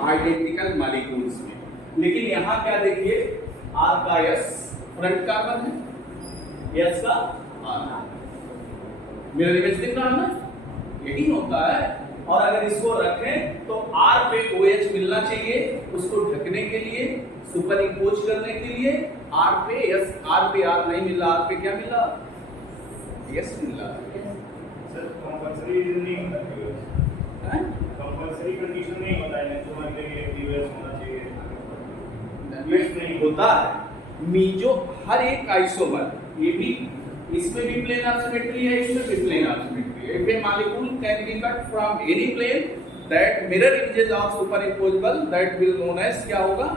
Identical molecules में। लेकिन यहाँ क्या देखिए, R का S फ्रंट कार्बन है, S का R। मेरा इमेज दिख रहा है ना, यही होता है। और अगर इसको रखें तो R पे OH मिलना चाहिए, उसको ढकने के लिए, सुपर इंपोज करने के लिए। R पे R नहीं मिल रहा, R पे क्या मिल रहा, S मिल रहा है। सर कंपल्सरी नहीं होता है, कंपल्सरी कंडीशन नहीं होता है, तो मान लीजिए यूएस होना चाहिए, यूएस नहीं होता है। मीजो हर एक आइसोमर, ये भी, इसमें भी प्लेनर सिमेट्री है, इसमें भी प्लेनर सिमेट्री है। If a molecule can be cut from any plane that mirror images are superimposable, that will known as क्या होगा,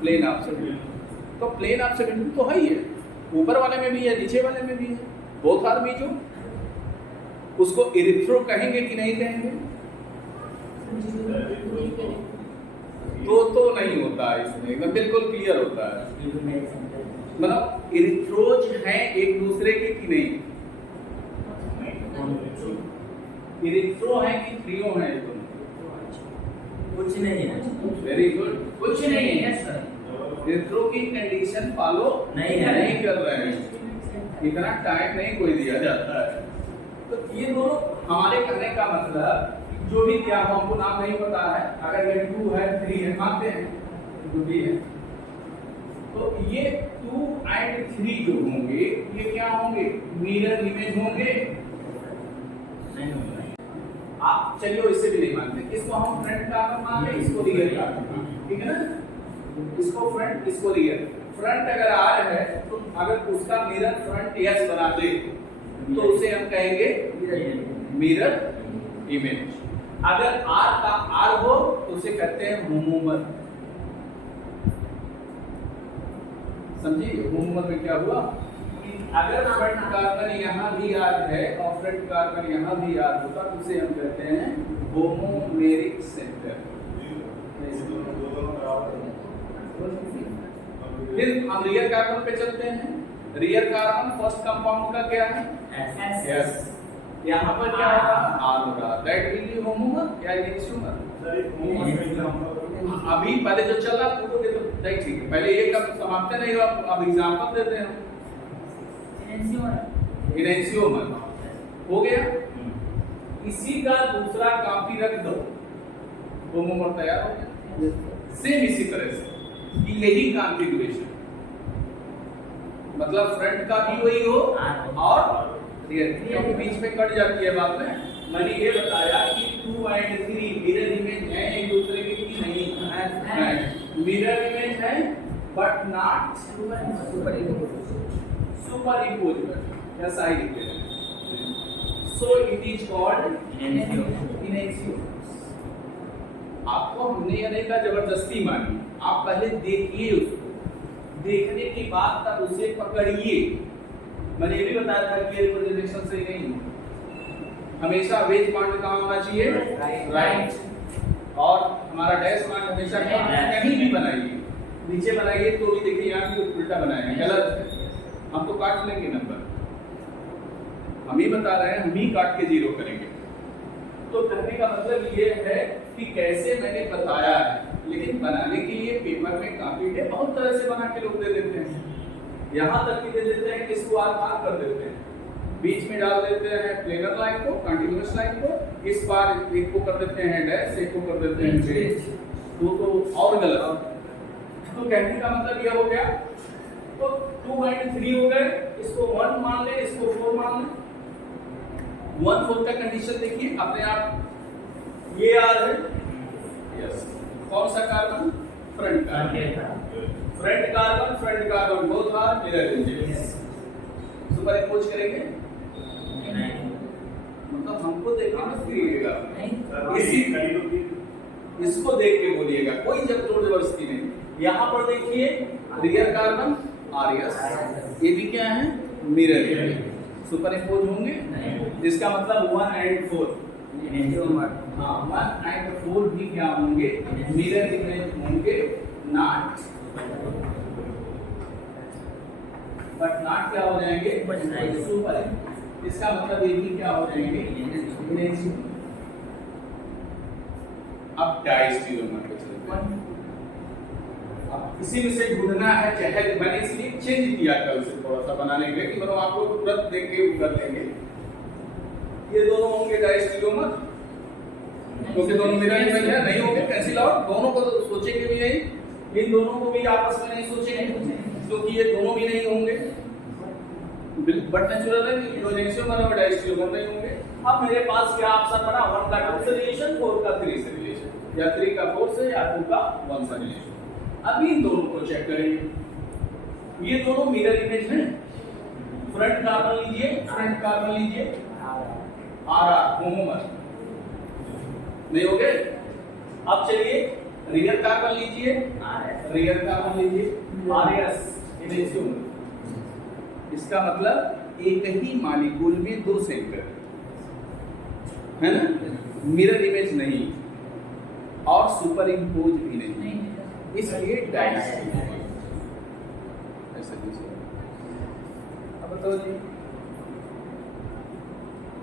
प्लेन ऑफ सिमेट्री। तो प्लेन ऑफ सिमेट्री तो है ही है, ऊपर वाले में भी है, नीचे वाले में भी है, बोथ आर मीजो। उसको इरिथ्रो कहेंगे कि नहीं कहेंगे? तो नहीं होता है इसमें, एकदम बिल्कुल क्लियर होता है। मतलब इरिथ्रोज हैं एक दूसरे के कि नहीं? इरिथ्रो है कि ट्रियो है? कुछ नहीं है। वेरी गुड, कुछ नहीं है सर। इरिथ्रो की कंडीशन फॉलो नहीं कर रहे हैं, इतना टाइम नहीं कोई दिया जाता है। तो ये दोनों हमारे कहने का मतलब, जो भी क्या हो, हमको नाम नहीं पता है, अगर ये 2 है 3 है मानते हैं, 2 भी है, तो ये 2 और 3 जो होंगे ये क्या होंगे, मिरर इमेज होंगे। आप चलिए इससे भी नहीं मानते, इसको हम फ्रंट कार्बन मान लें, इसको रियर कार्बन, ठीक है ना, इसको फ्रंट इसको रियर। फ्रंट अगर R है तो अगर उसका मिरर फ्रंट S बना दे तो उसे हम कहेंगे मिरर इमेज। अगर R का R हो तो उसे कहते हैं होमोमर। समझिए होमोमर में क्या हुआ, अगर फ्रंट कार्बन यहाँ भी R है और फ्रंट कार्बन यहाँ भी R होता तो उसे हम कहते हैं होमोमेरिक सेंटर। फिर हम रियर कार्बन पे चलते हैं। रियर कार्बन फर्स्ट कंपाउंड का क्या है, S। यहाँ पर क्या होगा, R होगा, दैट विल बी होमोमर या इनइक्सोमर। अभी पहले जो चल रहा है तो ठीक है, पहले ये कब समाप्त नहीं हुआ, अब एग्जांपल देते हैं। इनइक्सोमर हो गया, इसी का दूसरा कॉपी रख दो, होमोमर तैयार हो गया। सेम इसी तरह से कि यही कॉन्फ़िगरेशन, मतलब फ्रंट का भी वही हो और रियर, क्योंकि बीच में कट जाती है बात में। मैंने ये बताया कि 2 और 3 मिरर इमेज है एक दूसरे के, कि नहीं मिरर इमेज है बट नॉट सुपर इम्पोज, ऐसा ही लिखते हैं। So it is called enantiomer. आपको हमने ये नहीं कहा जबरदस्ती मानी, आप पहले देखिए उसको, देखने के बाद तब उसे पकड़िए। मैंने ये भी बताया था कि रिप्रेजेंटेशन सही नहीं है, हमेशा वेज पॉइंट कहाँ होना चाहिए, राइट, और हमारा डैश पॉइंट हमेशा कहीं भी बनाइए, नीचे बनाइए तो भी देखिए यहाँ भी उल्टा बनाएंगे, गलत है, हम तो काट लेंगे नंबर, हम ही बता रहे हैं, हम ही काट के 0 करेंगे। तो कहने का मतलब ये है कि कैसे मैंने बताया है, लेकिन बनाने के लिए पेपर में काफी है, बहुत तरह से बना के लोग दे देते हैं, यहाँ तक कि दे देते हैं कि इसको आर कर देते हैं, बीच में डाल देते हैं प्लेनर लाइन को, कंटीन्यूअस लाइन को, इस बार एक को कर देते हैं डैश, एक को कर देते हैं पेज, तो और गलत। तो कहने का मतलब यह हो गया, तो 2 और 3 हो गए, इसको 1 मान ले, इसको 4 मान ले। 1 4 का कंडीशन देखिए अपने आप, ये R है, यस, कौन सा carbon, front carbon, front carbon both are mirror images. Superimpose करेंगे, मतलब हमको देखना मत करिएगा, इसको देख के बोलिएगा, कोई जबरदस्ती नहीं। यहाँ पर देखिए रियर कार्बन RS, ये भी क्या है, मिरर इमेज, सुपर इंपोज होंगे, जिसका मतलब 1 और 4, हाँ 1 और 4 भी क्या होंगे, मिरर इमेज होंगे, नॉट बट नॉट क्या हो जाएंगे, सुपर। इसका मतलब ये भी क्या हो जाएंगे, अब डायस्टीरियोमर पे चलते हैं। अब इसी में से ढूंढना है, चाहे मैंने इसलिए चेंज किया था उसे थोड़ा सा बनाने के लिए कि मतलब आप लोग तुरंत देख के कर लेंगे। ये दोनों होंगे डायस्टीरियोमर, क्योंकि दोनों मिरर इमेज है, नहीं होंगे कैंसिल आउट, दोनों को तो सोचेंगे भी नहीं, इन दोनों को भी आपस में नहीं सोचेंगे क्योंकि ये दोनों भी नहीं होंगे, बट नेचुरल है कि प्रोजेक्शियोमर और डायस्टीरियोमर नहीं होंगे। अब मेरे पास क्या ऑप्शन बना, 1 का 2 से रिलेशन, 4 का 3 से रिलेशन, या 3 का 4 से या 2 का 1 से रिलेशन। अब इन दोनों को चेक करेंगे, ये दोनों मिरर इमेज हैं। फ्रंट कार्बन लीजिए, फ्रंट कार्बन लीजिए, आर होमोमर नहीं हो गए। अब चलिए रियर कार्बन लीजिए, रियर कार्बन लीजिए, आरएस इमेजियोमर। इसका मतलब एक ही मॉलिक्यूल में 2 सेंटर है ना, मिरर इमेज नहीं और सुपर इम्पोज भी नहीं, इसलिए डायस्टीरियोमर। ऐसा लीजिए। अब बताओ जी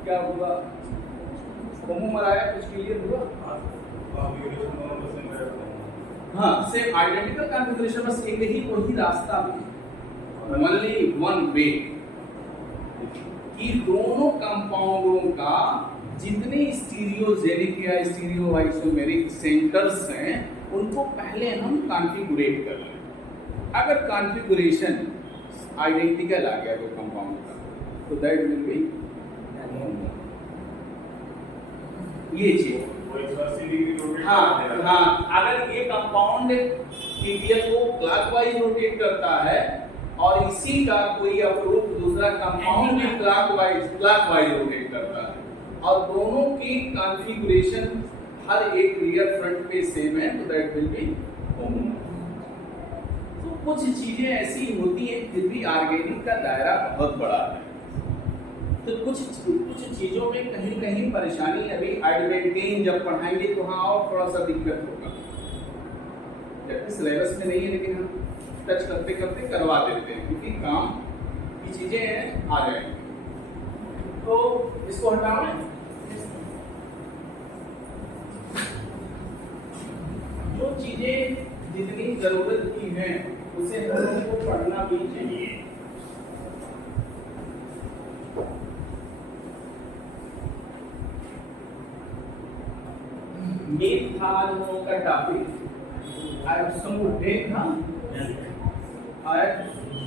क्या हुआ, होमोमर आया, कुछ क्लियर हुआ? हाँ, सेम आइडेंटिकल कॉन्फ़िगरेशन, बस एक ही वही रास्ता भी, ओनली वन वे कि दोनों कंपाउंडों का जितने स्टीरियोजेनिक या स्टीरियो आइसोमेरिक सेंटर्स हैं उनको पहले हम कॉन्फ़िगरेट कर लें। अगर कॉन्फ़िगरेशन आइडेंटिकल आ गया दो कंपाउंड का तो दैट विल बी ये चीज। हाँ हाँ, अगर ये कंपाउंड पीपीएल को क्लॉकवाइज रोटेट करता है और इसी का कोई अप्रूव दूसरा कंपाउंड भी क्लॉकवाइज रोटेट करता है और दोनों की कॉन्फ़िगरेशन हर एक रियर फ्रंट पे सेम है तो दैट विल बी होमोमर। तो कुछ चीजें ऐसी होती हैं, फिर भी ऑर्गेनिक का दायरा बहुत बड़ा है, तो कुछ चीजों में कहीं कहीं परेशानी, अभी आइडवेंटेन जब पढ़ाएंगे तो हाँ और थोड़ा सा दिक्कत होगा, जबकि सिलेबस में नहीं है लेकिन हम टच करते करते करवा देते हैं क्योंकि काम की चीजें हैं आ जाएंगी। तो इसको हटाओ, जो चीजें जितनी जरूरत की हैं उसे हम लोगों को पढ़ना भी चाहिए। मेन था आज हम लोगों का टॉपिक एब्सोल्यूट था, एब्सोल्यूट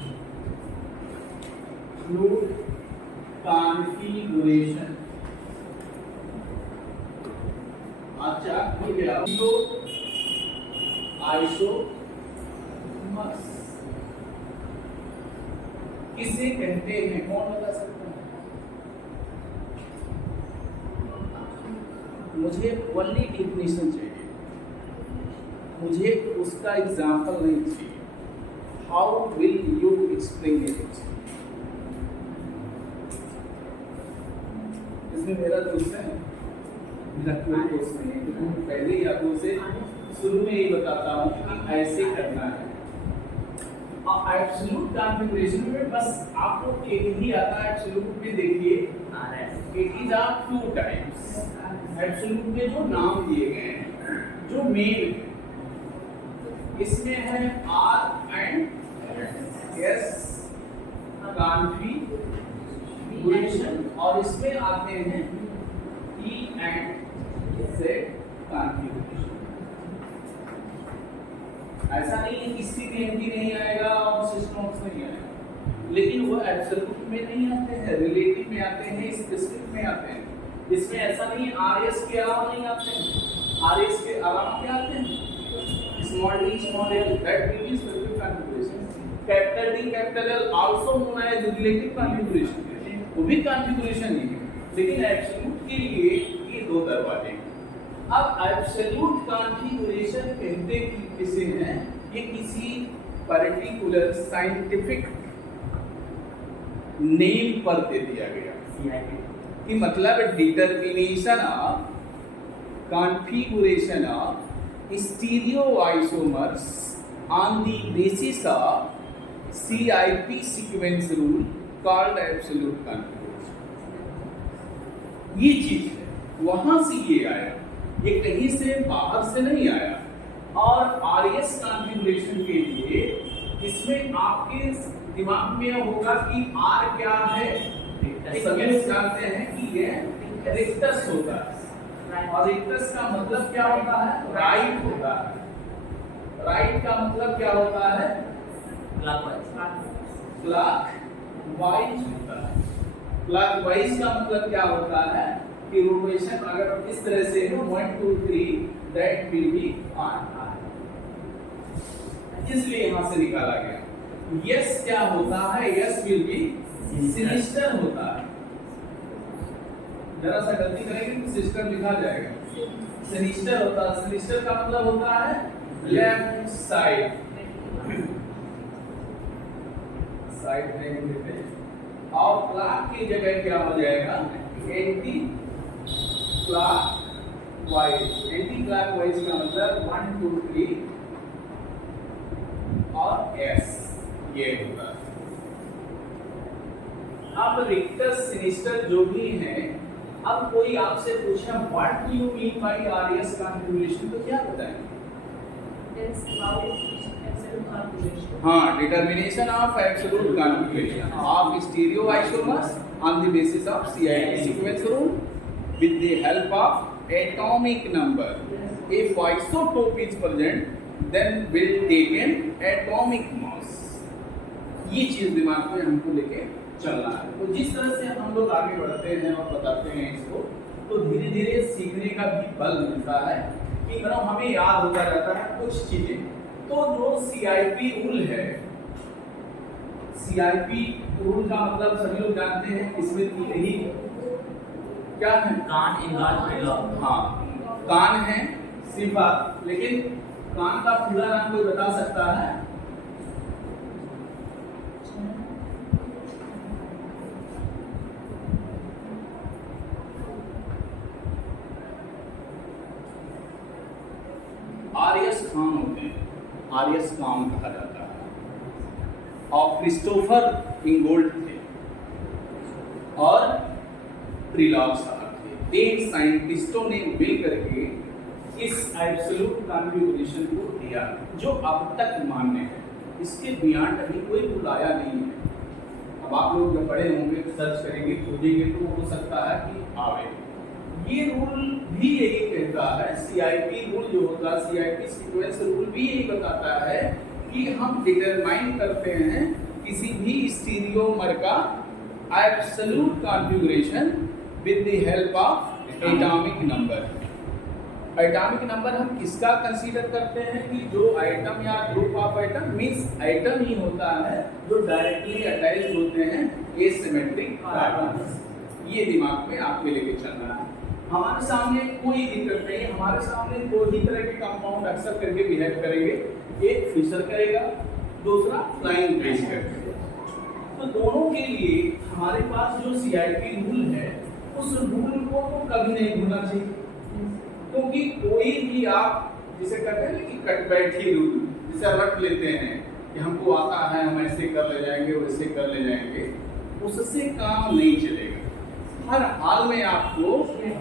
कॉन्फ़िगरेशन। अच्छा हो गया, तो आइसोमर्स किसे कहते हैं, कौन बता सकता है? मुझे ओनली डेफिनेशन चाहिए, मुझे उसका एग्जाम्पल नहीं चाहिए। How will you explain it? इसमें मेरा दोस्त है, मेरा कोई दोस्त नहीं है, तो पहले ही आपको से शुरू में ही बताता हूँ कि ऐसे करना है। और एब्सोल्यूट कॉन्फ़िगरेशन में बस आपको एक ही आता है। एब्सोल्यूट में देखिए it is are 2 types. Absolute में जो नाम दिए गए हैं, जो मेन है, इसमें है आर एंड एस कॉन्फ़िगरेशन और इसमें आते हैं ई एंड जेड कॉन्फ़िगरेशन। ऐसा नहीं है कि सीपीएमटी नहीं आएगा और सिस्टम्स नहीं आएगा, लेकिन वो एब्सोल्यूट में नहीं आते हैं, रिलेटिव में आते हैं, स्पेसिफिक में आते हैं। इसमें ऐसा नहीं है आरएस के अलावा नहीं आते हैं, आरएस के अलावा क्या आते हैं, small D small L, that will be specific configuration. Capital D capital L also known as relative configuration, वो भी कॉन्फ़िगरेशन ही है, लेकिन एब्सोल्यूट के लिए ये 2 दरवाजे हैं। अब एब्सोल्यूट कॉन्फ़िगरेशन कहते किसे हैं? ये किसी पर्टिकुलर साइंटिफिक नेम पर दे दिया गया कि मतलब determination of configuration of stereo isomers on the basis of CIP sequence rule called absolute configuration. ये चीज है, वहां से ये आया। ये कहीं से बाहर से नहीं आया। और आरएस कॉन्फ़िगरेशन के लिए इसमें आपके दिमाग में होगा कि आर क्या है, सभी लोग जानते हैं कि ये रेक्टस होता है और रेक्टस का मतलब क्या होता है, राइट होता है। राइट का मतलब क्या होता है, क्लॉकवाइज होता है। क्लॉकवाइज का मतलब क्या होता है कि रोटेशन अगर इस तरह से 1 2 3 दैट विल बी ऑन, इसलिए यहां से निकाला गया। यस क्या होता है, यस विल बी सिनिस्टर होता है। जरा सा गलती करेंगे तो सिस्टर लिखा जाएगा, सिनिस्टर होता है। सिनिस्टर का मतलब होता है लेफ्ट साइड, साइड में देते हैं। और क्लॉक की जगह क्या हो जाएगा, एंटी क्लॉकवाइज। एंटी क्लॉकवाइज का मतलब 1 2 3 और एस ये होता है। अब रिक्टर सिनिस्टर जो भी है, अब कोई आपसे पूछा what do you mean by RS configuration, तो क्या बताएंगे? हाँ, determination of absolute configuration of stereo isomers on the basis of CIP sequence rule with the help of atomic number. If isotope is present, then will take an atomic mass. ये चीज दिमाग में हमको लेके चलना है। तो जिस तरह से हम लोग आगे बढ़ते हैं और बताते हैं इसको, तो धीरे धीरे सीखने का भी बल मिलता है कि मतलब हमें याद होता रहता है कुछ चीजें। तो जो CIP रूल है, CIP रूल का मतलब सभी लोग जानते हैं, इसमें तीन ही क्या है, कान, इंगाल, हाँ कान है सिर्फ, लेकिन कान का पूरा नाम कोई बता सकता है? आर्यस खान होते हैं, आर्यस खान कहा जाता है। और क्रिस्टोफर इंगोल्ड थे और प्रिलॉग साहब थे। तीन साइंटिस्टों ने मिल करके इस एब्सोल्यूट कॉन्फ़िगरेशन को दिया जो अब तक मान्य है। इसके बियॉन्ड अभी कोई रूल आया नहीं है। अब आप लोग जब पढ़े होंगे, सर्च करेंगे, खोजेंगे तो हो सकता है कि आवे। ये रूल भी यही कहता है, CIP रूल जो होता है, CIP सीक्वेंस रूल भी यही बताता है कि हम डिटरमाइन करते हैं किसी भी स्टीरियोमर का absolute configuration with the help of atomic number. Atomic number हम किसका कंसीडर करते हैं कि जो आइटम या group of item, means item ही होता है जो डायरेक्टली अटैच्ड होते हैं एसिमेट्रिक कार्बन्स। ये दिमाग में आपके लेके चलना है। हमारे सामने कोई दिक्कत नहीं, हमारे सामने दो ही तरह के कंपाउंड अक्सर करके बिहेव करेंगे, एक फिशर करेगा, दूसरा फ्लाइंग फिश करेगा। तो दोनों के लिए हमारे पास जो CIP रूल है, उस रूल को तो कभी नहीं भूलना चाहिए, क्योंकि कोई भी आप जिसे कहते हैं कि कट बैठी रूल, जिसे रट लेते हैं कि हमको आता है, हम ऐसे कर ले जाएंगे, वैसे कर ले जाएंगे, उससे काम नहीं चलेगा। हर हाल में आपको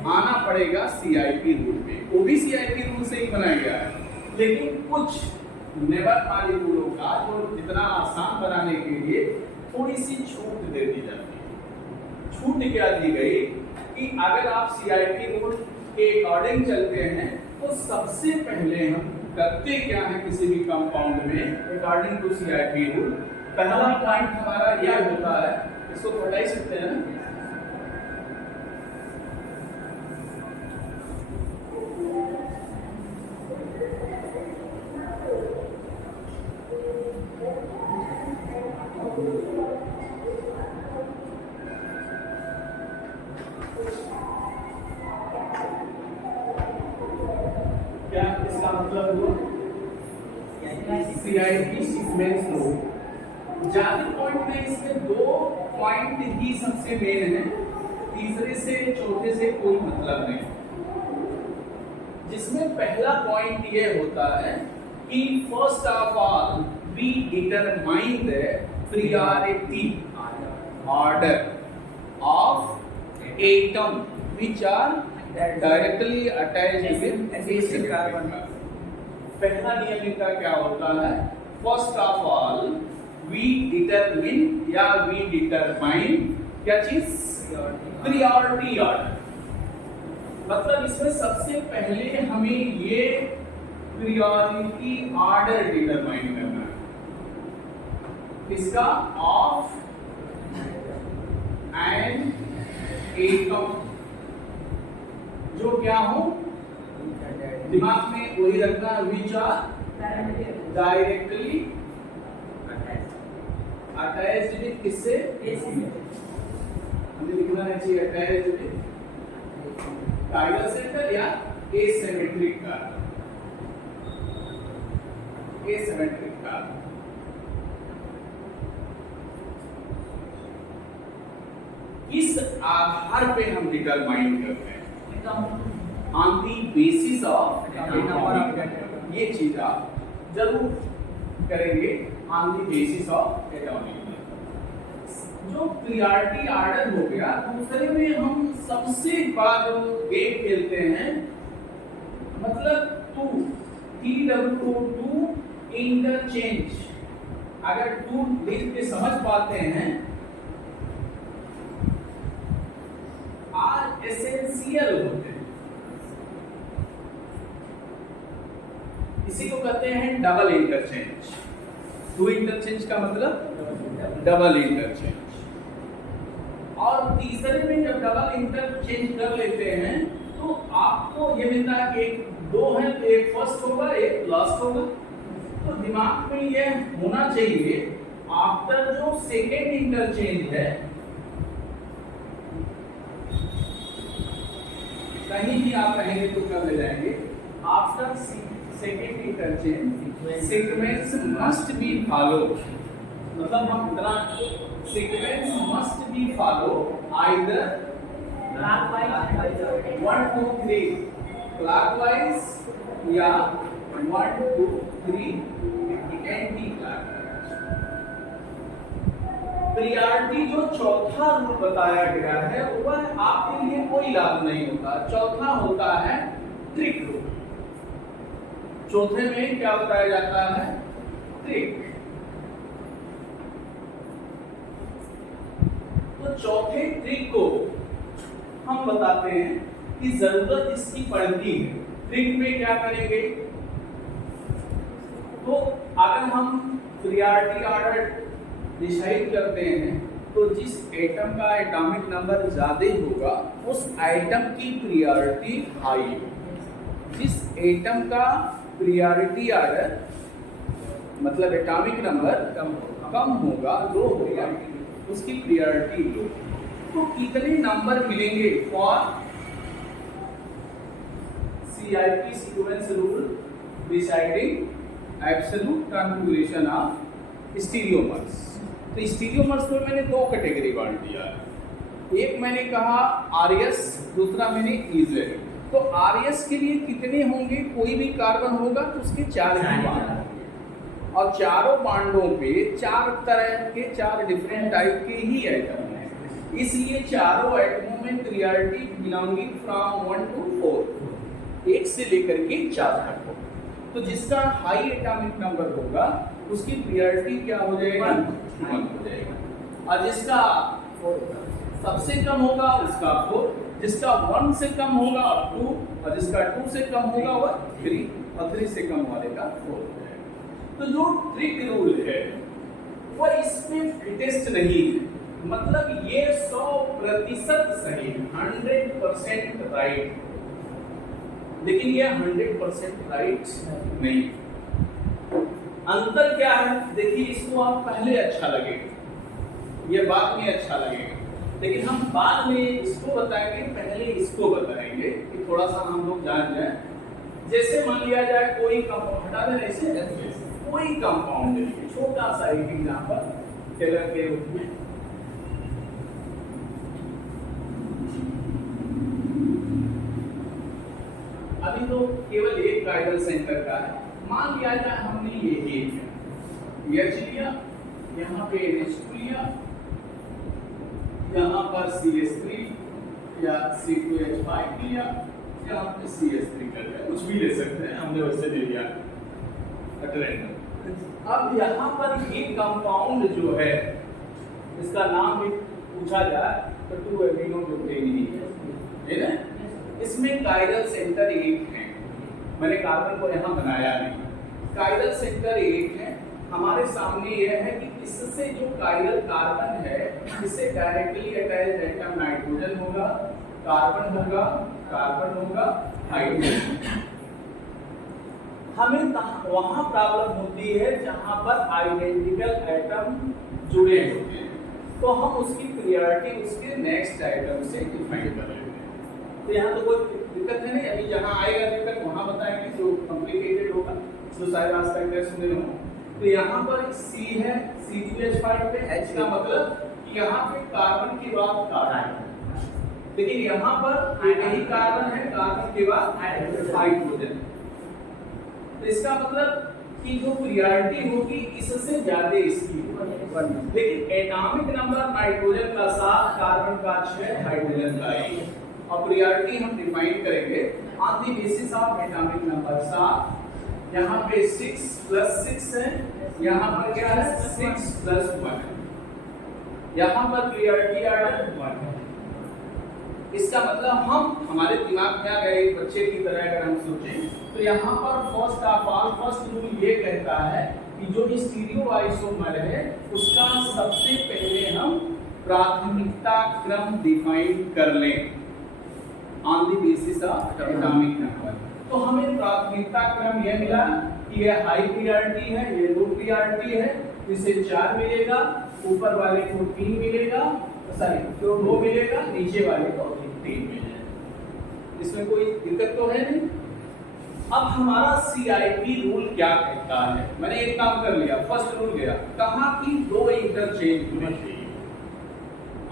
आना पड़ेगा CIP रूल पे। वो भी CIP रूल से ही बनाया गया है, लेकिन कुछ नेबर वाले रूलों का जो जितना आसान बनाने के लिए थोड़ी सी छूट दे दी जाती है। छूट क्या दी गई कि अगर आप CIP रूल के अकॉर्डिंग चलते हैं तो सबसे पहले हम करते क्या है किसी भी कंपाउंड में अकॉर्डिंग टू CIP रूल। पहला पॉइंट हमारा यह होता है, इसको पढ़ाई सकते हैं ना, क्या इसका मतलब हुआ CIP सीक्वेंस रूल। ज्यादा पॉइंट नहीं, इसमें दो पॉइंट ही सबसे मेन है, तीसरे से चौथे से कोई मतलब नहीं। जिसमें पहला पॉइंट ये होता है कि first of all we determine the priority order of atom which are directly attached with Acyclic carbon. पहला नियम इनका क्या होता है? First of all we determine या वी डिटरमाइन क्या चीज? Priority order. मतलब इसमें सबसे पहले हमें ये प्रियोरिटी ऑर्डर डिटरमाइन करना है, इसका ऑफ एन एटम जो क्या हो, दिमाग में वही रखना, which are directly attached with किससे? हमें लिखना है चाहिए अटैच्ड विद काइरल सेंटर या एसिमेट्रिक कार्बन। एसिमेट्रिक कार्बन किस आधार पे हम डिटरमाइन करते हैं? On the basis of atomic. ये चीज आप जरूर करेंगे, on the basis of atomic. जो प्रियोरिटी ऑर्डर हो गया, दूसरे में हम सबसे बड़ा जो गेम खेलते हैं, मतलब टू इंटरचेंज। अगर टू लिख के समझ पाते हैं, आर एसेंशियल होते हैं। इसी को कहते हैं डबल इंटरचेंज। टू इंटरचेंज का मतलब डबल इंटरचेंज। और तीसरे में जब डबल इंटरचेंज कर लेते हैं तो आपको ये मिलता है कि एक दो है तो एक फर्स्ट होगा एक लास्ट होगा। तो दिमाग में ये होना चाहिए आफ्टर जो सेकेंड इंटरचेंज है, कहीं भी आप कहेंगे तो कर ले जाएंगे, after second interchange sequence must be follow. मतलब हम इतना sequence must be follow either clockwise 1 2 3 clockwise या 1 2 3 एंटी क्लॉकवाइज। प्रियोरिटी जो चौथा रूल बताया गया है वह आपके लिए कोई लाभ नहीं होता। चौथा होता है ट्रिक रूल। चौथे में क्या बताया जाता है? ट्रिक। तो चौथे ट्रिक को हम बताते हैं कि जरूरत इसकी पड़ती है। ट्रिक में क्या करेंगे? तो अगर हम प्रियोरिटी ऑर्डर डिसाइड करते हैं तो जिस एटम का एटॉमिक नंबर ज्यादा होगा उस एटम की प्रियोरिटी हाई होगी। जिस एटम का प्रियोरिटी ऑर्डर मतलब एटॉमिक नंबर कम होगा, लो होगा, उसकी प्रियोरिटी लो। तो कितने नंबर मिलेंगे for CIP sequence rule deciding absolute configuration of stereomers. तो स्टीरियोमर्स को मैंने दो कैटेगरी बांट दिया है। एक मैंने कहा RS, दूसरा मैंने EZ। तो RS के लिए कितने होंगे? कोई भी कार्बन होगा तो उसके 4 ही बांड होंगे और चारों बांडों पे 4 तरह के 4 डिफरेंट टाइप के ही एटम हैं। इसलिए चारों एटमों में प्रियोरिटी बिलोंगिंग फ्रॉम 1 to 4, 1 से लेकर के 4 तक हो। तो जिसका हाई एटॉमिक नंबर होगा उसकी प्रियोरिटी क्या हो जाएगा? 1 हो जाएगा। और जिसका सबसे कम होगा उसका 4, जिसका 1 से कम होगा 2, और जिसका 2 से कम होगा वह 3, और 3 से कम वाले का 4 हो जाएगा। तो जो ट्रिक रूल है वह इसमें फिटेस्ट नहीं है। मतलब ये 100% सही, 100% राइट, लेकिन ये 100% राइट नहीं। अंतर क्या है? देखिए, इसको आप पहले अच्छा लगेगा, ये बाद में अच्छा लगेगा, लेकिन हम बाद में इसको बताएंगे, पहले इसको बताएंगे कि थोड़ा सा हम लोग जान जाए। जैसे मान लिया जाए कोई कंपाउंड, हटा देना इसे, कोई कंपाउंड है, छोटा सा एक एग्जांपल टेलर के रूप में। अभी तो केवल एक काइरल सेंटर का है। मान लिया जाए हमने ये H लिया, यहाँ पे NH2 लिया, यहाँ पर CH3, या C2H5 लिया या आपने CH3 कर लिया, कुछ भी ले सकते हैं, हमने वैसे ले लिया अटेरेंडम। अब यहाँ पर ये कंपाउंड जो है इसका नाम भी पूछा जाए तो 2-amino-butane ही है ना। इसमें कायरल सेंटर 1 है, मैंने कार्बन को यहाँ बनाया नहीं, कायरल सेंटर 1 है। हमारे सामने यह है कि इससे जो कायरल कार्बन है इससे डायरेक्टली अटैच्ड एटम नाइट्रोजन होगा, कार्बन होगा, कार्बन होगा, हाइड्रोजन। हमें वहां प्रॉब्लम होती है जहां पर आइडेंटिकल एटम जुड़े होते हैं, तो हम उसकी प्रायोरिटी उसके नेक्स्ट आइटम से डिफाइन कर रहे हैं। तो यहाँ तो कोई दिक्कत है नहीं, अभी जहाँ आएगा दिक्कत वहाँ बताएंगे, जो कॉम्प्लिकेटेड होगा जो शायद आज तक मैं सुने हो। तो यहाँ पर C है, C2H5 पे H का मतलब कि यहाँ पे कार्बन के बाद कार्बन, लेकिन यहाँ पर यही कार्बन है, कार्बन के बाद हाइड्रोजन। तो इसका मतलब कि जो प्रायोरिटी होगी इससे ज्यादा इसकी, लेकिन एटॉमिक नंबर नाइट्रोजन का 7, कार्बन का 6, हाइड्रोजन का 1 और प्रायोरिटी हम डिफाइन करेंगे on the basis of atomic number 7। यहाँ पे 6 + 6 है, यहाँ पर क्या है 6 + 1, यहाँ पर प्रायोरिटी ऑर्डर 1 है। इसका मतलब हम हमारे दिमाग में आ गए एक बच्चे की तरह अगर हम सोचें तो यहाँ पर फर्स्ट रूल ये कहता है कि जो स्टीरियोआइसोमर है उसका सबसे पहले हम प्राथमिकता क्रम डिफाइन कर लें on the basis of atomic number. तो हमें प्राथमिकता क्रम यह मिला कि ये हाई प्रायोरिटी है, ये लो प्रायोरिटी है, इसे 4 मिलेगा, ऊपर वाले को 3 मिलेगा, सॉरी 2 मिलेगा, नीचे वाले को 3 मिलेगा। इसमें कोई दिक्कत तो है नहीं। अब हमारा CIP रूल क्या कहता है, मैंने एक काम कर लिया, फर्स्ट रूल गया, कहा कि 2 इंटरचेंज होने चाहिए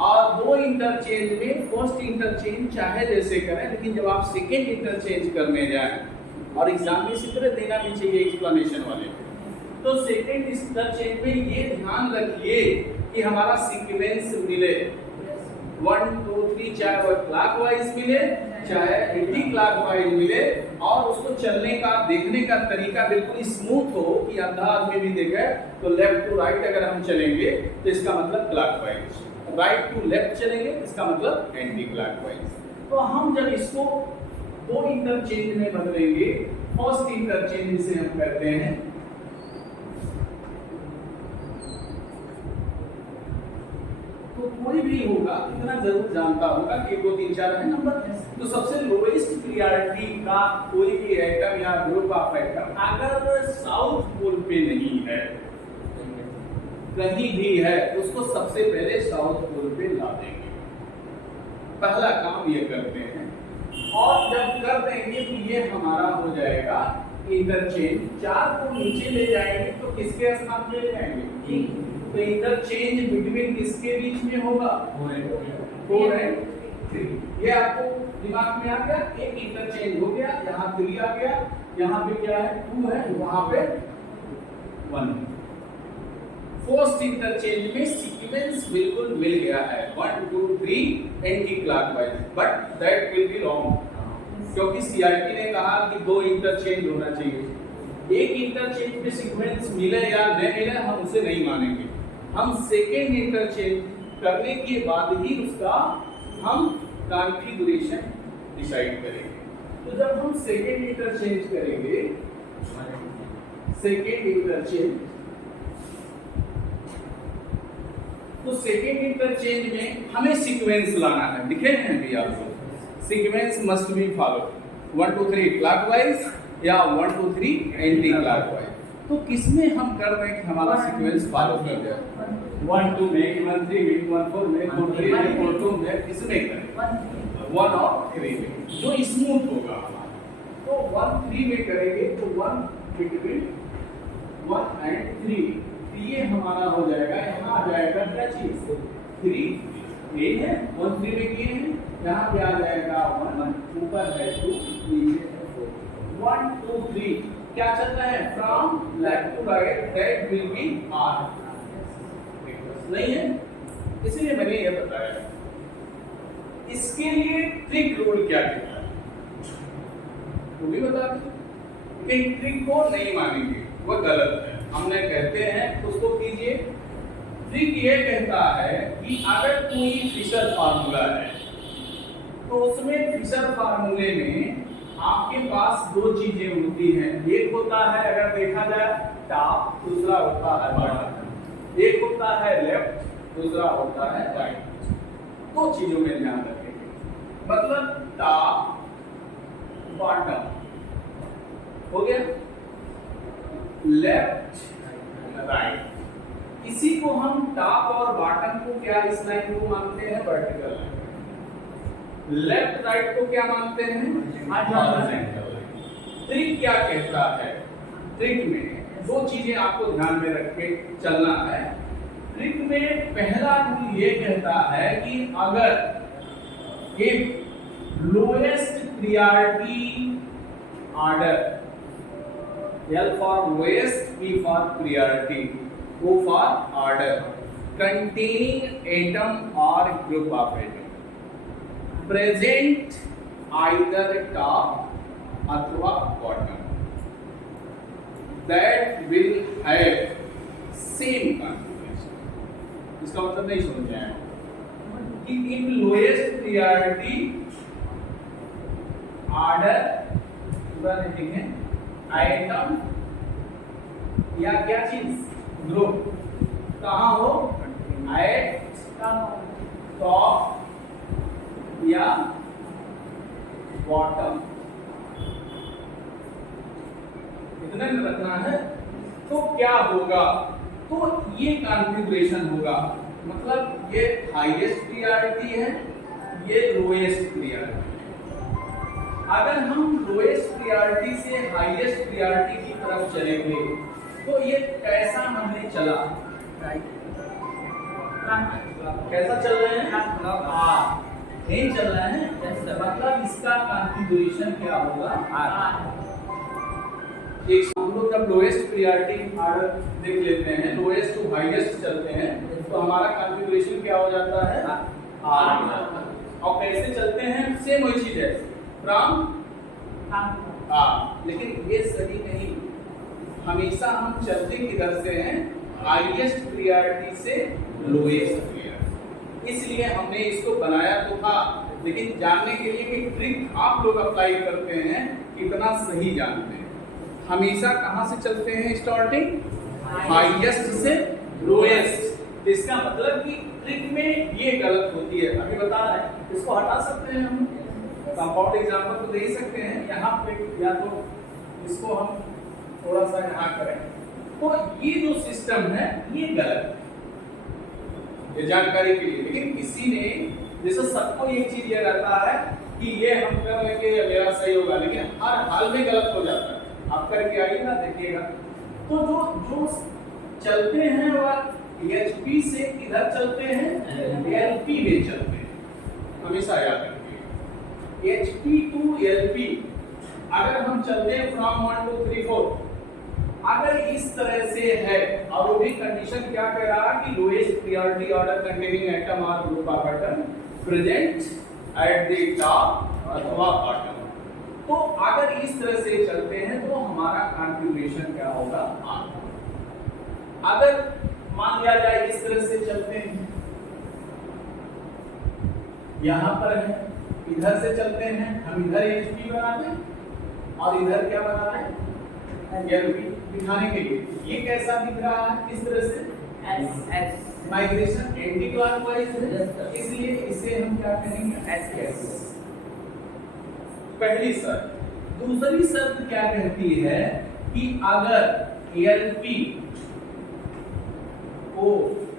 और 2 इंटरचेंज में फर्स्ट इंटरचेंज चाहे जैसे करें, लेकिन जब आप सेकेंड इंटरचेंज करने जाएं और एग्जाम में इसी तरह देना भी चाहिए एक्सप्लेनेशन वाले, तो सेकेंड इंटरचेंज में ये ध्यान रखिए कि हमारा सीक्वेंस मिले 1 2 3, चाहे वह क्लॉकवाइज मिले चाहे एंटी क्लॉकवाइज मिले, और उसको चलने का देखने का तरीका बिल्कुल स्मूथ हो कि अंधा आदमी भी देखे तो लेफ्ट टू राइट अगर हम चलेंगे तो इसका मतलब क्लॉकवाइज, राइट टू लेफ्ट चलेंगे इसका मतलब एंटी क्लॉकवाइज। तो हम जब इसको 2 इंटरचेंज में बदलेंगे, फर्स्ट इंटरचेंज जिसे हम कहते हैं, तो कोई भी होगा इतना जरूर जानता होगा कि 2 3 4 है नंबर, तो सबसे लोएस्ट प्रायोरिटी का कोई भी एटम या ग्रुप ऑफ एटम अगर साउथ पोल पे नहीं है, कहीं भी है, उसको सबसे पहले साउथ पोल पे ला देंगे। पहला काम ये करते हैं, और जब कर देंगे तो ये हमारा हो जाएगा इंटरचेंज। 4 को नीचे ले जाएंगे तो किसके स्थान पे ले जाएंगे, तो इंटरचेंज बिटवीन किसके बीच में होगा, 4 एंड 3। ये आपको दिमाग में आ गया, एक इंटरचेंज हो गया, यहाँ 3 आ गया, यहाँ पे क्या है 2 है, वहां पे 1। फर्स्ट इंटरचेंज में सीक्वेंस बिल्कुल मिल गया है 1 2 3 anti clockwise, but that will be wrong, क्योंकि CIP ने कहा कि 2 इंटरचेंज होना चाहिए। एक इंटरचेंज में सीक्वेंस मिले या न मिले हम उसे नहीं मानेंगे, हम सेकेंड इंटरचेंज करने के बाद ही उसका हम कॉन्फ़िगरेशन डिसाइड करेंगे। तो जब हम सेकेंड इंटरचेंज करेंगे, सेकेंड इंटरचेंज, तो सेकेंड इंटरचेंज में हमें सीक्वेंस लाना है, दिखे हैं अभी आपको, sequence must be follow 1 2 3 clockwise या 1 2 3 एंटी क्लॉकवाइज। तो किसमें हम कर रहे हैं कि हमारा सीक्वेंस फॉलो कर जाए, 1 2 में 1 3 में 1 4 में 4 3 में 4 2 में, किसमें करें 1 और 3 में, जो स्मूथ होगा हमारा। तो 1 3 में करेंगे तो 1 बिटवीन 1 एंड 3, ये हमारा हो जाएगा, यहाँ आ जाएगा क्या चीज 3 ये है, 1 3 में किए हैं, यहाँ पे आ जाएगा 1, ऊपर है 2, नीचे है 4, 1 2 3 क्या चलता है from left to right, that will be R नहीं है, इसलिए मैंने ये बताया। इसके लिए ट्रिक रूल क्या कहता है वो भी बता दें। लेकिन ट्रिक को नहीं मानेंगे, वो गलत है, हमने कहते हैं उसको कीजिए। ट्रिक ये कहता है कि अगर कोई फिशर फार्मूला है तो उसमें फिशर फार्मूले में आपके पास दो चीजें होती हैं। एक होता है अगर देखा जाए टॉप, दूसरा होता है बॉटम। एक होता है लेफ्ट, दूसरा होता है राइट। दो चीजों में ध्यान रखेंगे, मतलब टॉप बॉटम हो गया, लेफ्ट राइट। इसी को हम टॉप और बॉटम को क्या इस लाइन को मानते हैं वर्टिकल लाइन, लेफ्ट राइट को क्या मानते हैं हॉरिजॉन्टल लाइन। ट्रिक क्या कहता है, ट्रिक में दो चीजें आपको ध्यान में रख के चलना है। ट्रिक में पहला रूल ये कहता है कि अगर एक lowest priority order, L for lowest, P for priority, O for order, containing atom or group of atom, present either top अथवा bottom, that will have same configuration। इसका मतलब नहीं समझ में आया कि in lowest priority order पूरा लिखेंगे आइटम या क्या चीज ग्रुप कहाँ हो, एट टॉप या बॉटम, इतने में रखना है। तो क्या होगा, तो ये कॉन्फ़िगरेशन होगा, मतलब ये हाईएस्ट प्रायोरिटी है, ये लोएस्ट प्रायोरिटी। अगर हम लोएस्ट प्रायोरिटी से हाईएस्ट प्रायोरिटी की तरफ चलेंगे तो ये कैसा हमने चला, कैसा चल रहे हैं, नहीं चल रहे हैं, मतलब इसका कॉन्फ़िगरेशन क्या होगा, एक हम लोग जब लोएस्ट प्रायोरिटी ऑर्डर देख लेते हैं, लोएस्ट टू हाईएस्ट चलते हैं तो हमारा कॉन्फ़िगरेशन क्या हो जाता है आर। और कैसे चलते हैं, सेम वही चीज है फ्रॉम लेकिन ये सही नहीं। हमेशा हम चलते किधर से हैं, हाईएस्ट प्रायोरिटी से लोएस्ट प्रायोरिटी। इसलिए हमने इसको बनाया तो था, लेकिन जानने के लिए कि ट्रिक आप लोग अप्लाई करते हैं कितना सही जानते हैं। हमेशा कहां से चलते हैं, स्टार्टिंग हाईएस्ट से लोएस्ट। इसका मतलब कि ट्रिक में ये गलत होती है। अभी बता रहे हैं, इसको हटा सकते हैं हम, कंपाउंड एग्जांपल तो दे ही सकते हैं यहाँ पे, या तो इसको हम थोड़ा सा यहाँ करें। तो ये जो सिस्टम है ये गलत है, ये जानकारी के लिए। लेकिन किसी ने, जैसे सबको एक चीज ये रहता है कि ये हम कर लेंगे या मेरा सही होगा, लेकिन हर हाल में गलत हो जाता है। आप करके आइएगा देखिएगा। तो जो चलते हैं वह HP से किधर चलते हैं, LP में चलते हैं, हमेशा याद रखिए। HP टू LP अगर हम चलते हैं फ्रॉम 1 2 3 4, अगर इस तरह से है और वो भी कंडीशन क्या कह रहा है कि lowest priority order containing atom और group of atom present at the top अथवा बॉटम, तो अगर इस तरह से चलते हैं तो हमारा कॉन्फ़िगरेशन क्या होगा आर। अगर मान लिया जाए इस तरह से चलते हैं, यहां पर है, इधर से चलते हैं, हम इधर HP बना दें और इधर क्या बना रहे हैं, LP दिखाने के लिए। ये कैसा दिख रहा है, इस तरह से S माइग्रेशन एंटी क्लॉकवाइज है, इसलिए इसे हम क्या कहेंगे, S। पहली शर्त। दूसरी शर्त क्या कहती है कि अगर LP को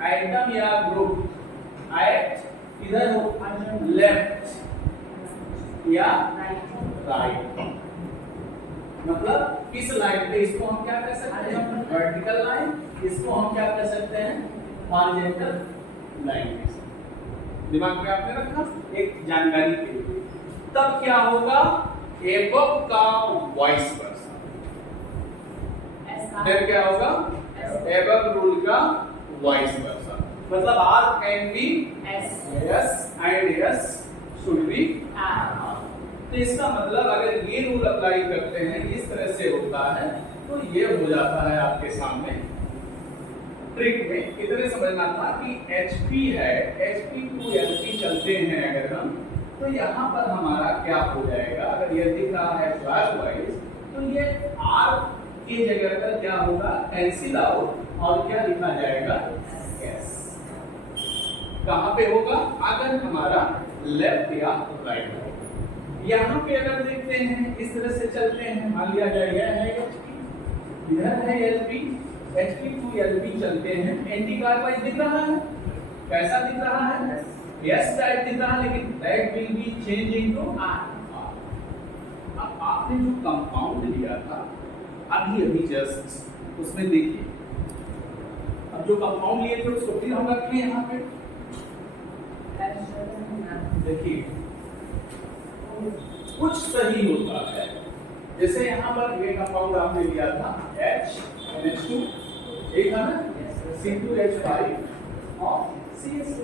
एटम या ग्रुप एट इधर हो लेफ्ट या राइट, मतलब किस लाइन पे, इसको हम क्या कह सकते हैं वर्टिकल लाइन, इसको हम क्या कह सकते हैं हॉरिजॉन्टल लाइन। दिमाग में आपने रखा एक जानकारी के लिए। तब क्या होगा, एबव का वाइस वर्सा, फिर क्या होगा एबव रूल का वाइस वर्सा, मतलब R can be S and S should be R. तो इसका मतलब अगर ये रूल अप्लाई करते हैं इस तरह से होता है तो ये हो जाता है आपके सामने ट्रिक में इतने समझना था कि HP है HP टू LP चलते हैं अगर हम तो यहाँ पर हमारा क्या हो जाएगा अगर ये दिख रहा है क्लॉकवाइज तो ये R की जगह पर क्या होगा कैंसिल आउट और क्या लिखा जाएगा S कहाँ पे होगा अगर हमारा लेफ्ट या राइट हो यहाँ पे अगर देखते हैं इस तरह से चलते हैं मान लिया जाए यह है HP इधर है LP HP टू LP चलते हैं एंटी क्लॉकवाइज दिख रहा है कैसा दिख रहा है यस दैट दिख रहा है लेकिन that will B change into R अब आपने जो कंपाउंड लिया था अभी जस्ट उसमें देखिए अब जो कंपाउंड लिए थे उसको फिर हम रखें यहाँ पे देखिए कुछ सही होता है जैसे यहाँ पर ये कंपाउंड आपने लिया था NH2 एक है ना C2H5 और CH3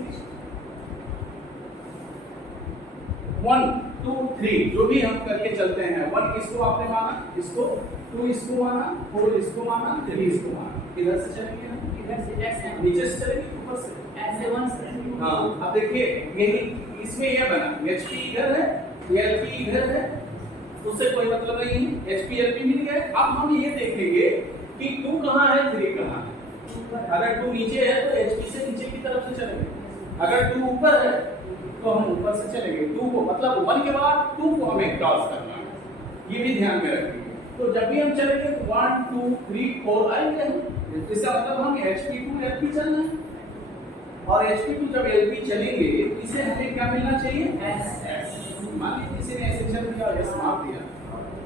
1 2 3 जो भी हम करके चलते हैं 1 इसको आपने माना इसको 2 इसको माना 4 इसको माना 3 इसको माना इधर से चलेंगे ना इधर से ऐसे नीचे से चलेंगे ऊपर से ऐसे वन से हाँ अब देखिए यही इसमें यह बना HP इधर है LP इधर है उससे कोई मतलब नहीं है HP LP मिल गया अब हम ये देखेंगे कि 2 कहाँ है 3 कहाँ है अगर 2 नीचे है तो HP से नीचे की तरफ से चलेंगे अगर 2 ऊपर है तो हम ऊपर से चलेंगे 2 को मतलब 1 के बाद 2 को हमें क्रॉस करना है ये भी ध्यान में रखिए तो जब भी हम चलेंगे 1 2 3 4 आएंगे इसका मतलब हम HP टू LP चलना है और HP टू जब LP चलेंगे इसे हमें क्या मिलना चाहिए S मान लीजिए किसी ने ऐसे चल दिया S मार दिया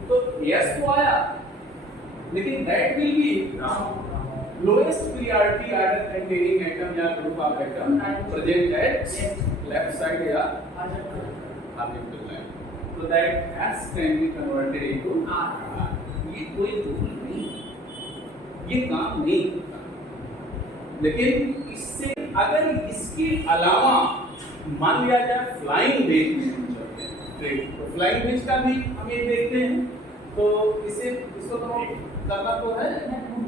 तो S तो आया लेकिन that will be lowest priority order containing atom या group of atom present at left side या orbital line so that S can be converted into R ये कोई रूल नहीं ये काम नहीं होता लेकिन इससे अगर इसके अलावा मान लिया जाए फ्लाइंग वेज तो फ्लाइंग वेज का भी हम ये देखते हैं तो इसे इसको तो करना तो है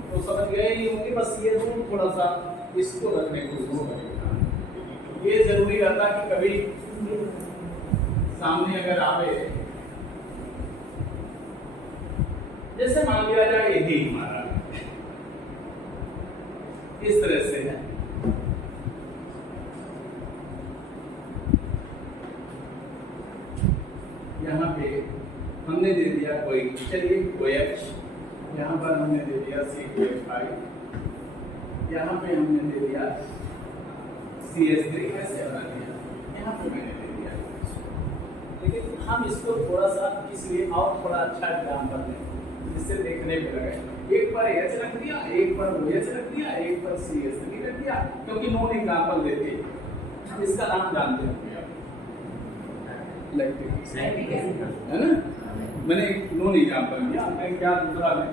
तो समझ गए ही होंगे बस ये रूल थोड़ा सा इसको रखने की कोशिश करेंगे ये जरूरी रहता है कि कभी सामने अगर आवे जैसे मान लिया जाए यही हमारा इस तरह से है यहाँ पे हमने दे दिया कोई चलिए OH यहाँ पर हमने दे दिया C2H5 यहाँ पे हमने दे दिया CH3 ऐसे बना दिया यहाँ पे मैंने दे दिया लेकिन हम इसको थोड़ा सा इसलिए और थोड़ा अच्छा एग्जाम्पल दें जिससे देखने में लगे एक पर H रख दिया एक पर OH रख दिया एक पर CH3 रख दिया क्योंकि नॉन एग्जाम्पल देते इसका नाम जानते हैं है ना मैंने नॉन एग्जाम्पल दिया मैं क्या दूसरा है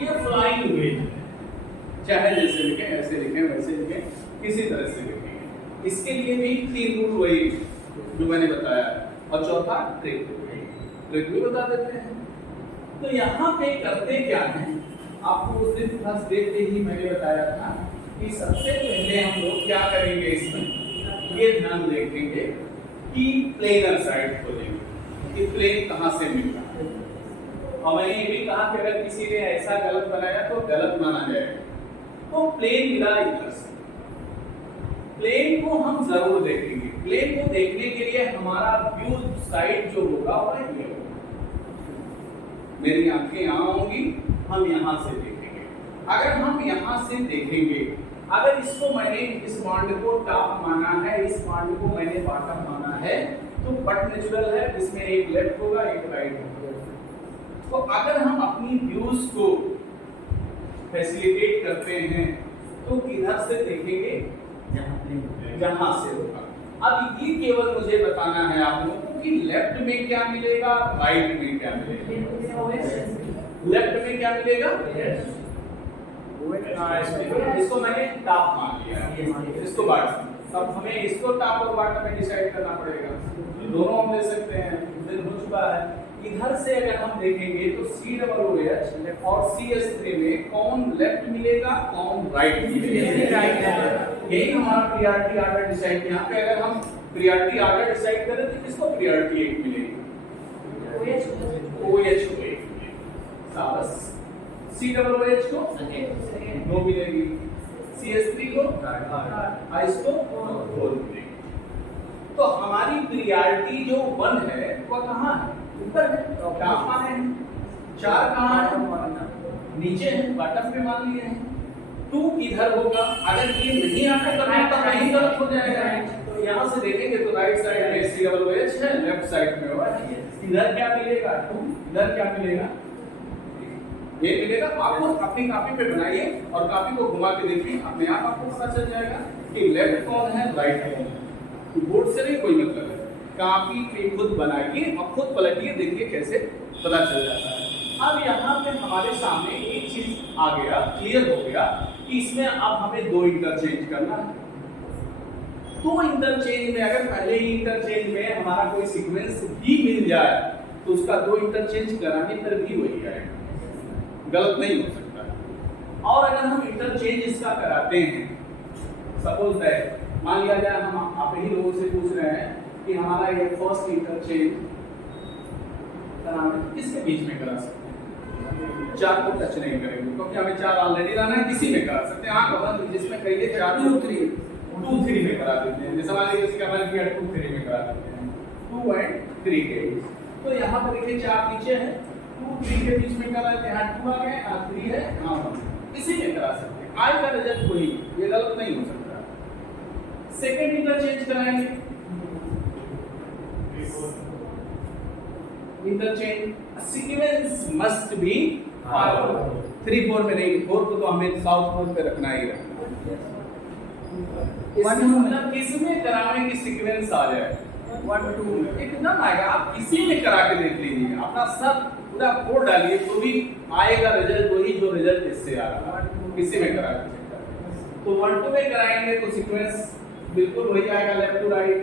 ये फ्लाइंग वेज चाहे जैसे लिखें ऐसे लिखें वैसे लिखें किसी तरह से लिखेंगे इसके लिए भी 3 रूल वही जो मैंने बताया और चौथा ट्रिक भी बता देते हैं तो यहाँ पे करते क्या है आपको उस दिन क्लास देखते ही मैंने बताया था कि सबसे पहले हम लोग क्या करेंगे इसमें ये ध्यान देखेंगे कि प्लेनर साइड खोलेंगे कि प्लेन कहाँ से मिल रहा है और मैंने ये भी कहा कि अगर किसी ने ऐसा गलत बनाया तो गलत माना जाएगा तो प्लेन मिला इधर से प्लेन को हम जरूर देखेंगे प्लेन को देखने के लिए हमारा व्यू साइड जो होगा वह ये होगा मेरी आंखें यहाँ होंगी हम यहाँ से देखेंगे अगर हम यहाँ से देखेंगे अगर इसको मैंने इस बॉन्ड को टॉप माना है इस बॉन्ड को मैंने बॉटम माना है तो बट नेचुरल है इसमें एक लेफ्ट होगा एक राइट होगा तो अगर हम अपनी व्यूज को फैसिलिटेट करते हैं तो किधर से देखेंगे जहां से होगा अब ये केवल मुझे बताना है आप लोगों को कि लेफ्ट में क्या मिलेगा राइट में क्या मिलेगा लेफ्ट में क्या मिलेगा इसको मैंने टॉप मान लिया इसको बॉटम अब हमें इसको टॉप और बॉटम में डिसाइड करना पड़ेगा। दोनों हम ले सकते हैं, फिर हो चुका है। इधर से अगर हम देखेंगे तो COOH और CS3 में कौन लेफ्ट मिलेगा, कौन राइट मिलेगा। यही हमारा प्रियॉरिटी ऑर्डर डिसाइड। यहाँ पे अगर हम प्रियॉरिटी ऑर्डर डिसाइड करें तो किसको प्रियॉरिटी 1 मिलेगी, OH को 1 मिलेगी। शाबाश। COOH को 2 मिलेगी, CS3 को IS को 4 मिलेगी। तो हमारी प्रियॉरिटी जो 1 है वो कहाँ है, ऊपर है। क्या माने हैं, 4 कहाँ है, नीचे है, बॉटम पे मान लिए हैं। 2 इधर होगा, अगर ये नहीं आता तो कहीं गलत हो जाएगा। तो यहाँ से देखेंगे तो राइट साइड में COOH है, लेफ्ट साइड में होगा। इधर क्या मिलेगा 2, इधर क्या मिलेगा ये मिलेगा। आपको अपनी कॉपी पे बनाइए और कॉपी को घुमा के देखिए, अपने आप आपको पता चल जाएगा कि लेफ्ट कौन है, राइट कौन है। बोर्ड से नहीं कोई मतलब है, कॉपी पे खुद बनाइए और खुद पलटिए, देखिए कैसे पता चल जाता है। अब यहाँ पे हमारे सामने एक चीज आ गया, क्लियर हो गया कि इसमें अब हमें 2 इंटरचेंज करना है। 2 इंटरचेंज में अगर पहले ही इंटरचेंज में हमारा कोई सीक्वेंस भी मिल जाए तो उसका 2 इंटरचेंज कराने पर भी वही आएगा, गलत नहीं हो सकता। और अगर हम इंटरचेंज इसका कराते हैं, सपोज दैट मान लिया जाए हम आप ही लोगों से पूछ रहे हैं कि हमारा ये फर्स्ट इंटरचेंज किसके बीच में करा सकते हैं, 4 को टच नहीं करेंगे क्योंकि हमें 4 ऑलरेडी लाना है, किसी में करा सकते हैं। हाँ कहो जिसमें कहिए 4 2 3 में करा देते हैं। जैसे मान लीजिए इसका मैंने किया 2 3 में करा देते हैं, 2 और 3 के बीच। तो यहाँ पर देखिए 4 नीचे है, 2 3 के बीच में करा देते हैं। 2 आ गए, 3 है, हाँ इसी में करा सकते हैं। आज का रिजल्ट वही, ये गलत नहीं हो सकता। सेकंड इंटरचेंज कराएंगे, interchange sequence must be followed. 3 4 में नहीं, 4 को तो हमें साउथ पोल पे रखना ही रखना। इसका मतलब किसमें कराने की सीक्वेंस आ जाए 1 2 एकदम आएगा। आप किसी में करा के देख लीजिए, अपना सब पूरा कोड डालिए तो भी आएगा रिजल्ट वही जो रिजल्ट इससे आ रहा है, किसी में करा के चेक करें। तो 1 2 में कराएंगे तो सीक्वेंस बिल्कुल वही आएगा, लेफ्ट टू राइट।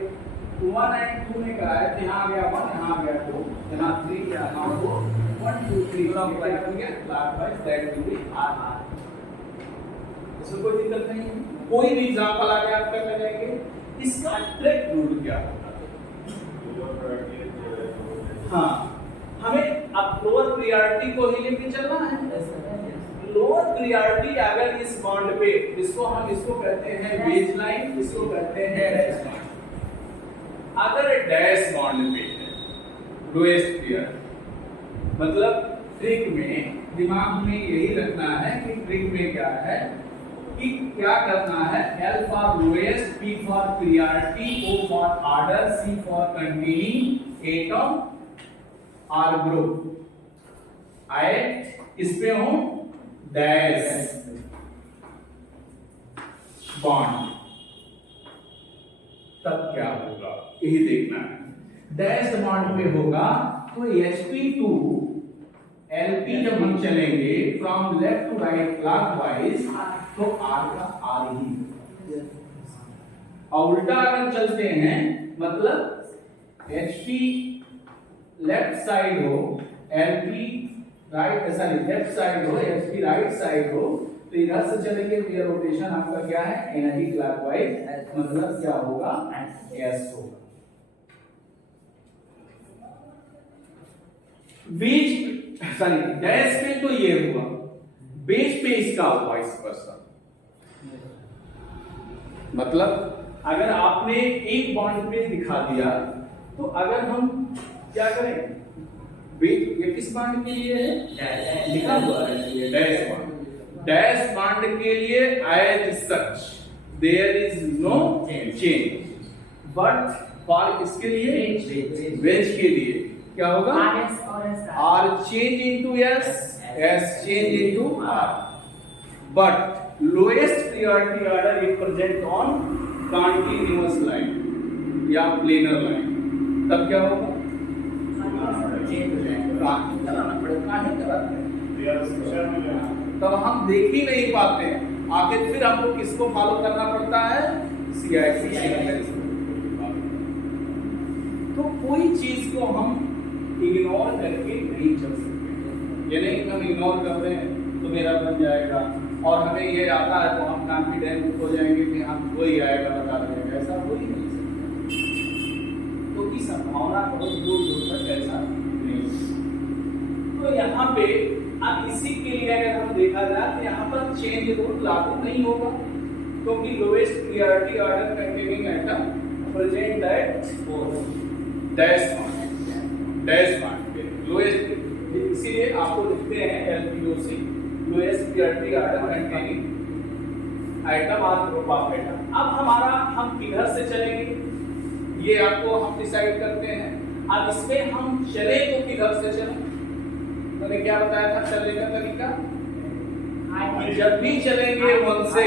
1 एंड 2 में कराया तो यहाँ आ गया 1, यहाँ आ गया 2, यहाँ 3 गया, यहाँ 4 1 2 3 क्लॉकवाइज हो गया, clockwise that will be R. इसमें कोई दिक्कत नहीं है। कोई भी एग्जांपल आ गया आप कर लेंगे। इसका ट्रिक रूल क्या होगा, हाँ हमें अब लोअर प्रियॉरिटी को ही लेके चलना है। लोअर प्रियॉरिटी अगर इस बॉन्ड पे, इसको हम इसको कहते हैं बेस लाइन, इसको कहते हैं डैश लाइन। अगर डैश बॉन्ड पे है लोएस्ट प्रियॉरिटी, मतलब ट्रिक में दिमाग में यही रखना है कि ट्रिक में क्या है कि क्या करना है, L for lowest, P for priority, O for order, C for continuing atom और ग्रुप। आए इस पे हूं डैश बॉन्ड, तब क्या होगा यही देखना है। डैश बॉन्ड पे होगा तो Sp2 Lp जब हम चलेंगे from left to right clockwise तो R का R ही, और उल्टा अगर चलते हैं मतलब Hp लेफ्ट साइड हो, Lp right sorry left side हो, Hp राइट साइड हो, तो इधर से चलेंगे तो ये रोटेशन आपका क्या है एंटी क्लॉकवाइज, मतलब क्या होगा S होगा। बीच सॉरी डैश पे तो ये हुआ, बेस पे इसका हुआ इस वर्षा। मतलब अगर आपने एक बॉन्ड पे दिखा दिया तो अगर हम क्या करें, ये किस बॉन्ड के लिए है लिखा हुआ है ये डैश बॉन्ड। डैश बॉन्ड के लिए as such there is no change, but for इसके लिए वेज के लिए क्या होगा R change into S change into R, but lowest priority order represent on continuous line या planar line, तब क्या होगा तब हम देख ही नहीं पाते हैं। आखिर फिर हमको किसको फॉलो करना पड़ता है, तो कोई चीज को हम इग्नोर करके नहीं चल सकते। ये नहीं कि हम इग्नोर कर रहे हैं तो मेरा बन जाएगा और हमें ये आता है तो हम कॉन्फिडेंट हो जाएंगे कि हम वही आएगा बता देगा, ऐसा हो ही नहीं सकता। तो की संभावना बहुत दूर तक ऐसा नहीं। तो यहाँ पे अब इसी के लिए अगर हम देखा जाए तो यहाँ पर चेंज रूल लागू नहीं होगा, क्योंकि lowest priority order containing item present at dash पे लोएस्ट, इसीलिए आपको लिखते हैं LPOC, lowest priority order containing item और ग्रुप ऑफ आइटम। अब हमारा हम किधर से चलेंगे ये आपको हम डिसाइड करते हैं। अब इसमें हम चले तो किधर से चलें, मैंने क्या बताया था चलने का तरीका, जब भी चलेंगे वन से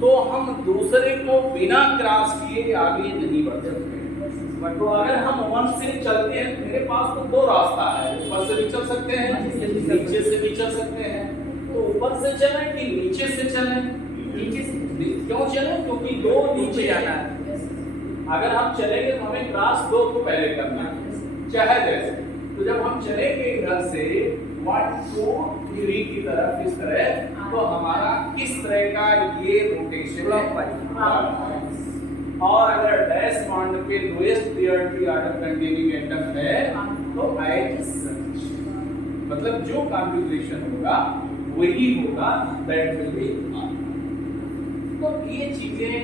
तो हम दूसरे को बिना क्रॉस किए आगे नहीं बढ़ सकते। तो अगर हम वन से चलते हैं मेरे पास तो दो रास्ता है, ऊपर से भी चल सकते हैं नीचे से भी चल सकते हैं। तो ऊपर से चलें कि नीचे से चलें? नीचे से। क्यों चलें? क्योंकि दो नीचे जाना है। अगर हम चलेंगे तो हमें क्रॉस दो को पहले करना है, चाहे जैसे। तो जब हम चलेंगे इधर से 1 2 3 की तरफ इस तरह, तो हमारा किस तरह का ये रोटेशन है। और अगर डैश बॉन्ड पे lowest priority order containing item है तो एज सच, मतलब जो कॉन्फ़िगरेशन होगा वही होगा, दैट विल बी। तो ये चीजें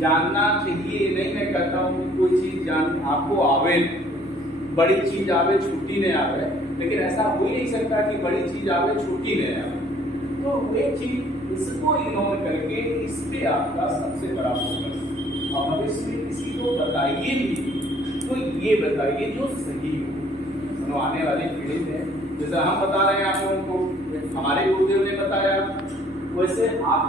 जानना चाहिए। नहीं मैं कहता हूँ कि कोई चीज जान आपको आवे, बड़ी चीज आवे छोटी नहीं आवे, लेकिन ऐसा हो ही नहीं सकता कि बड़ी चीज आवे छोटी नहीं आवे। तो वे चीज इसको इग्नोर करके इस पे आपका सबसे बड़ा फोकस। और भविष्य में किसी को बताइए भी तो ये बताइए जो सही हो, आने वाली पीढ़ी में जैसा हम बता रहे हैं आप लोगों को, हमारे गुरुदेव ने बताया, वैसे आप